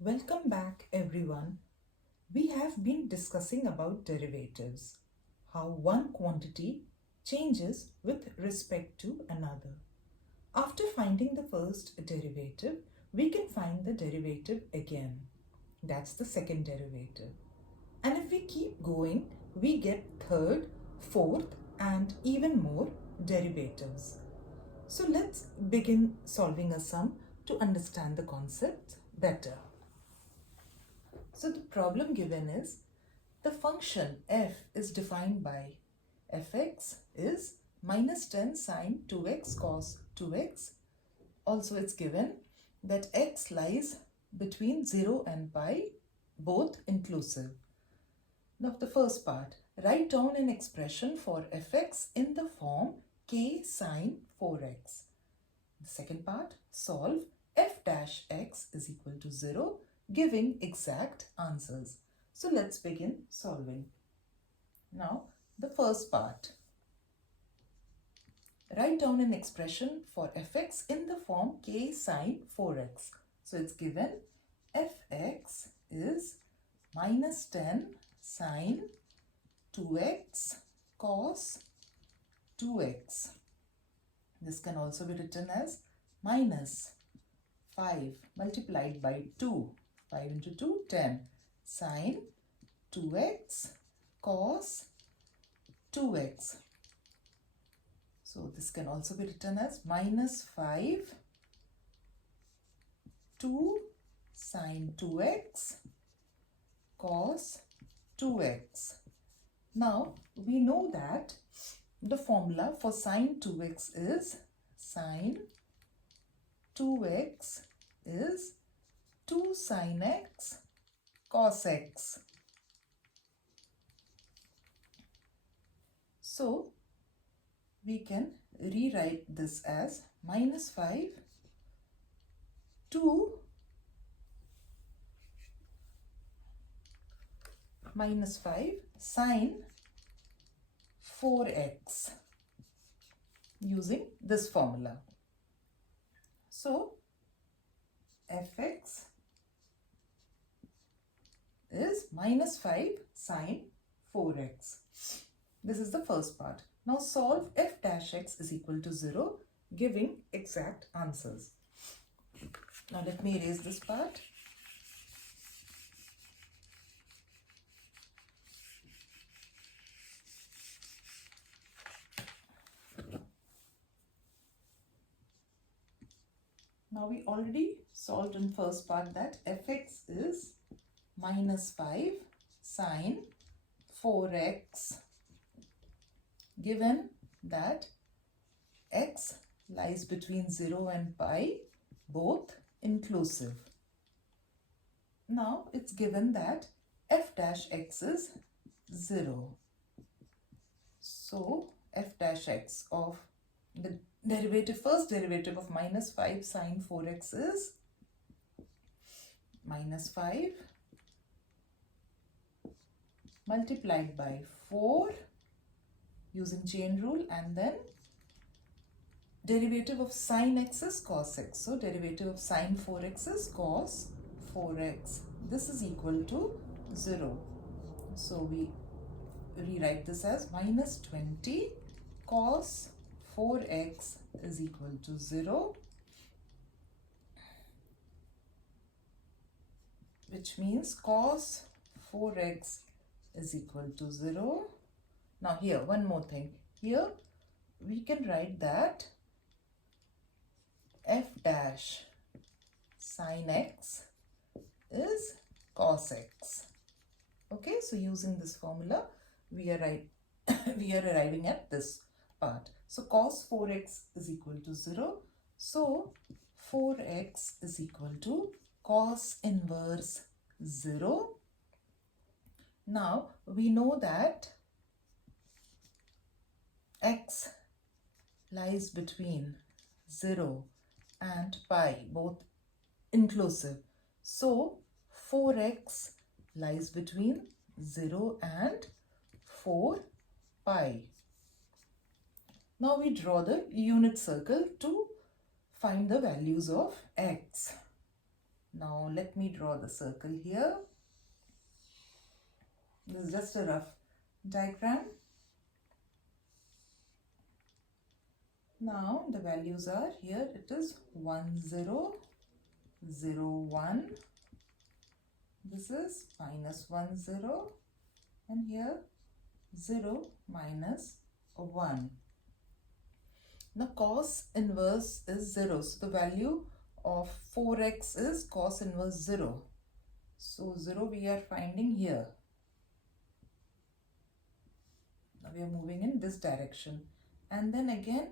Welcome back, everyone. We have been discussing about derivatives, how one quantity changes with respect to another. After finding the first derivative, we can find the derivative again. That's the second derivative. And if we keep going, we get third, fourth, and even more derivatives. So let's begin solving a sum to understand the concept better. So the problem given is the function f is defined by fx is minus 10 sine 2x cos 2x. Also it's given that x lies between 0 and pi, both inclusive. Now the first part, write down an expression for fx in the form k sine 4x. The second part, solve f dash x is equal to 0, giving exact answers. So let's begin solving. Now the first part, write down an expression for fx in the form k sine 4x. So it's given fx is minus 10 sine 2x cos 2x. This can also be written as minus 5 multiplied by 2. 5 into 2, 10. Sine 2x cos 2x. So this can also be written as minus 5 2 sine 2x cos 2x. Now we know that the formula for sine 2x is sine 2x is 2 sine x cos x. So we can rewrite this as minus 5 2 minus 5 sine 4x using this formula. So fx is minus 5 sine 4x. This is the first part. Now solve f dash x is equal to 0, giving exact answers. Now let me erase this part. Now we already solved in first part that fx is minus 5 sine 4x, given that x lies between 0 and pi, both inclusive. Now it's given that f dash x is 0. So f dash x of the first derivative of minus 5 sine 4x is minus 5 multiplied by 4 using chain rule, and then derivative of sine x is cos x. So derivative of sine 4x is cos 4x. This is equal to 0. So we rewrite this as minus 20 cos 4x is equal to 0, which means cos 4x is equal to 0. Now here, one more thing. Here we can write that f dash sine x is cos x. Okay, so using this formula, we are arriving at this part. So cos 4x is equal to 0. So 4x is equal to cos inverse 0. Now we know that x lies between 0 and pi, both inclusive. So 4x lies between 0 and 4 pi. Now we draw the unit circle to find the values of x. Now Now let me draw the circle here. This is just a rough diagram. Now the values are here. It is 1 0 0 1. This is minus 1 0, and here 0 minus 1. Now cos inverse is 0. So the value of 4x is cos inverse 0. So 0 we are finding here. Now we are moving in this direction. And then again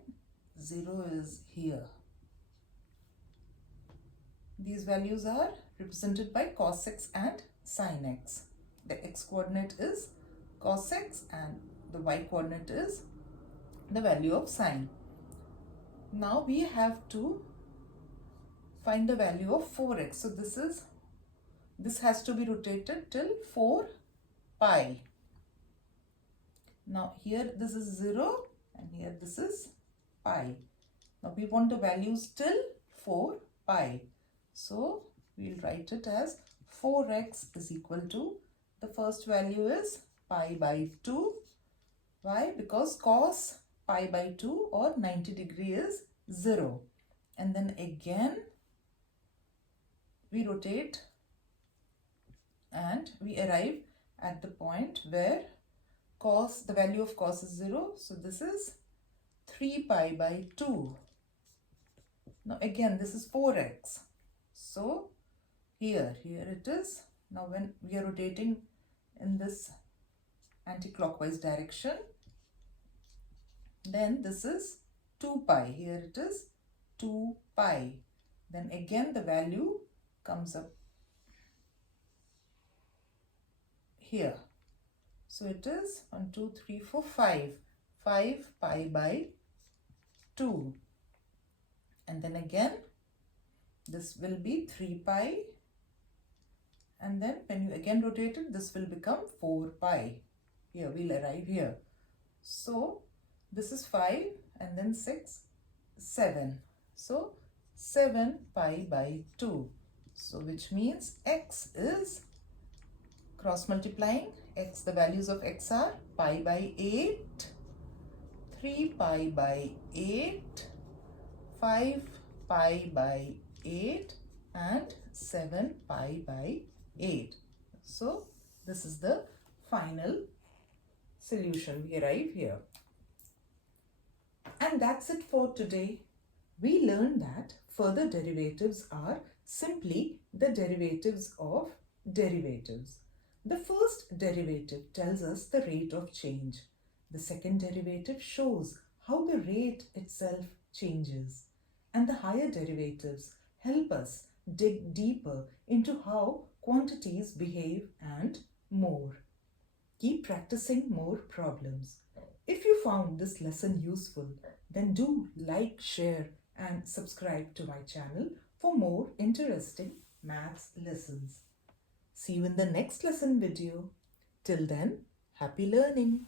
0 is here. These values are represented by cos x and sin x. The x coordinate is cos x and the y coordinate is the value of sine. Now we have to find the value of 4x. So this has to be rotated till 4 pi. Now here this is 0 and here this is pi. Now we want the values till 4 pi. So we'll write it as 4x is equal to, the first value is pi by 2. Why? Because cos pi by 2 or 90 degree is 0. And then again we rotate and we arrive at the point where cos, the value of cos is 0. So this is 3 pi by 2. Now again this is 4x. So here it is. Now when we are rotating in this anti-clockwise direction, then this is 2 pi. Here it is 2 pi. Then again the value comes up here. So it is 1, 2, 3, 4, 5. 5 pi by 2. And then again this will be 3 pi. And then when you again rotate it, this will become 4 pi. Here we'll arrive here. So this is 5 and then 6, 7. So 7 pi by 2. So which means x is, cross multiplying, x, the values of x are pi by 8, 3 pi by 8, 5 pi by 8 and 7 pi by 8. So this is the final solution. We arrive here. And that's it for today. We learned that further derivatives are simply the derivatives of derivatives. The first derivative tells us the rate of change. The second derivative shows how the rate itself changes. And the higher derivatives help us dig deeper into how quantities behave and more. Keep practicing more problems. If you found this lesson useful, then do like, share and subscribe to my channel for more interesting maths lessons. See you in the next lesson video. Till then, happy learning.